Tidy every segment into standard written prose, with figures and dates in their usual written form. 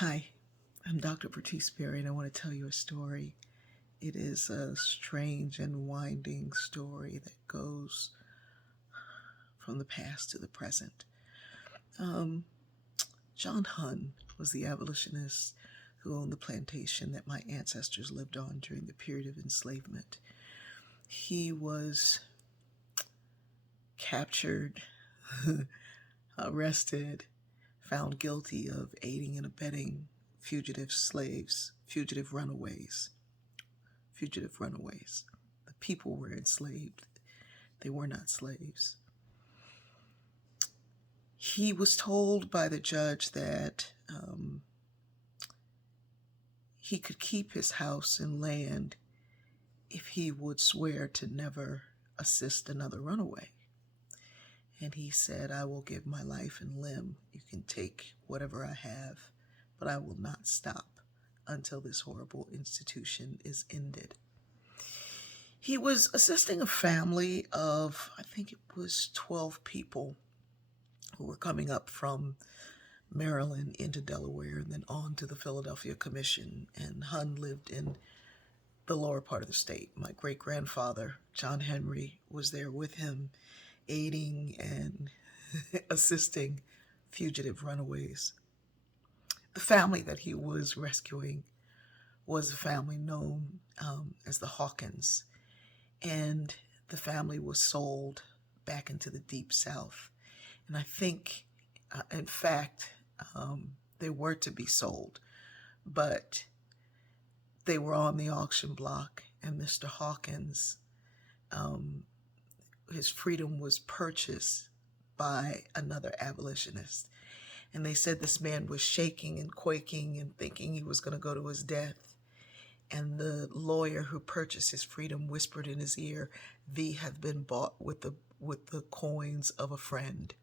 Hi, I'm Dr. Bertice Berry, and I want to tell you a story. It is a strange and winding story that goes from the past to the present. Um, John Hunn was the abolitionist who owned the plantation that my ancestors lived on during the period of enslavement. He was captured, arrested, found guilty of aiding and abetting fugitive slaves, fugitive runaways. The people were enslaved, they were not slaves. He was told by the judge that he could keep his house and land if he would swear to never assist another runaway. And he said, I will give my life and limb. You can take whatever I have, but I will not stop until this horrible institution is ended. He was assisting a family of, I think it was 12 people who were coming up from Maryland into Delaware and then on to the Philadelphia Commission. And Hunn lived in the lower part of the state. My great-grandfather, John Henry, was there with him, aiding and assisting fugitive runaways. The family that he was rescuing was a family known as the Hawkins, and the family was sold back into the Deep South. And I think, in fact, they were to be sold, but they were on the auction block, and Mr. Hawkins, his freedom was purchased by another abolitionist. And they said this man was shaking and quaking and thinking he was going to go to his death. And the lawyer who purchased his freedom whispered in his ear, "Thee have been bought with the coins of a friend."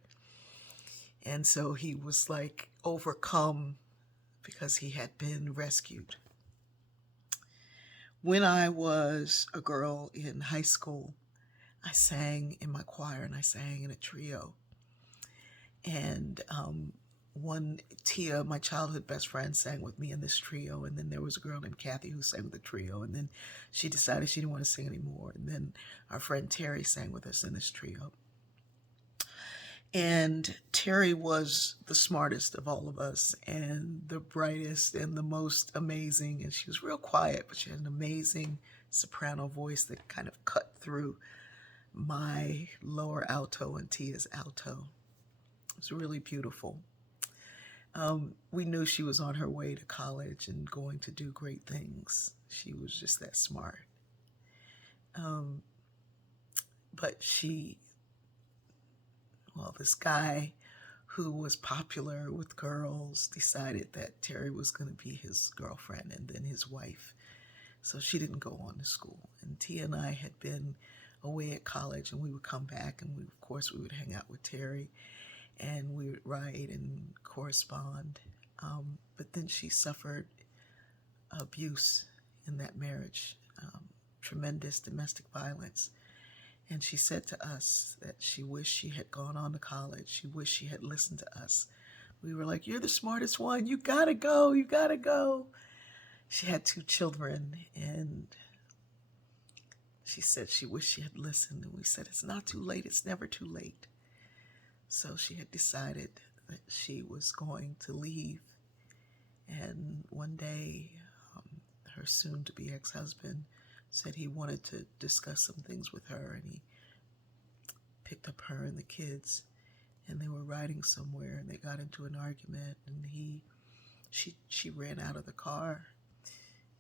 And so he was like overcome because he had been rescued. When I was a girl in high school, I sang in my choir and I sang in a trio. And Tia, my childhood best friend, sang with me in this trio. And then there was a girl named Kathy who sang with the trio. And then she decided she didn't want to sing anymore. And then our friend Terry sang with us in this trio. And Terry was the smartest of all of us and the brightest and the most amazing. And she was real quiet, but she had an amazing soprano voice that kind of cut through my lower alto and Tia's alto. It was really beautiful. We knew she was on her way to college and going to do great things. She was just that smart. But this guy who was popular with girls decided that Terry was going to be his girlfriend and then his wife. So she didn't go on to school. And Tia and I had been away at college, and we would come back, and of course we would hang out with Terry, and we would write and correspond. But then she suffered abuse in that marriage, tremendous domestic violence. And she said to us that she wished she had gone on to college. She wished she had listened to us. We were like, "You're the smartest one. You gotta go. You gotta go." She had 2 children, and she said she wished she had listened. And we said, "It's not too late. It's never too late." So she had decided that she was going to leave. And one day, her soon-to-be ex-husband said he wanted to discuss some things with her, and he picked up her and the kids, and they were riding somewhere, and they got into an argument, and she ran out of the car,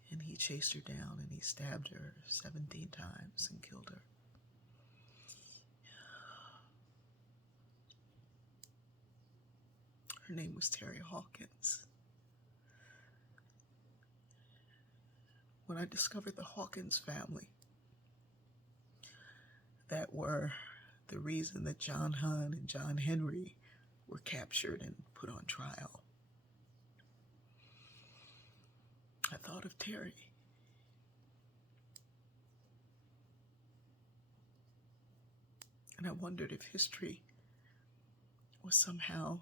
and he chased her down, and he stabbed her 17 times and killed her. Her name was Terry Hawkins. When I discovered the Hawkins family that were the reason that John Hunn and John Henry were captured and put on trial, I thought of Terry. And I wondered if history was somehow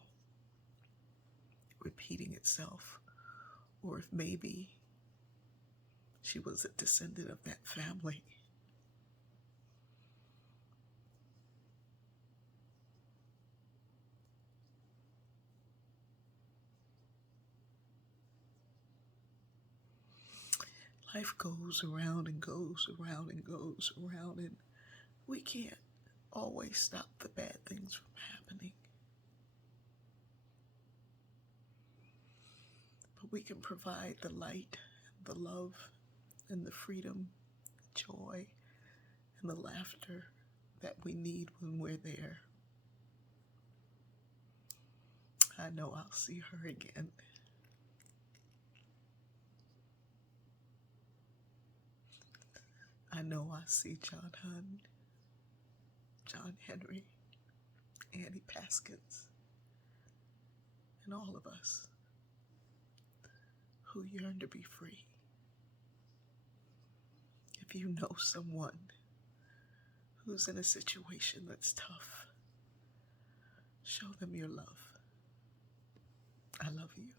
repeating itself, or if maybe she was a descendant of that family. Life goes around and goes around and goes around, and we can't always stop the bad things from happening. But we can provide the light, the love, and the freedom, joy, and the laughter that we need when we're there. I know I'll see her again. I know I'll see John Hunn, John Henry, Annie Paskins, and all of us who yearn to be free. If you know someone who's in a situation that's tough, show them your love. I love you.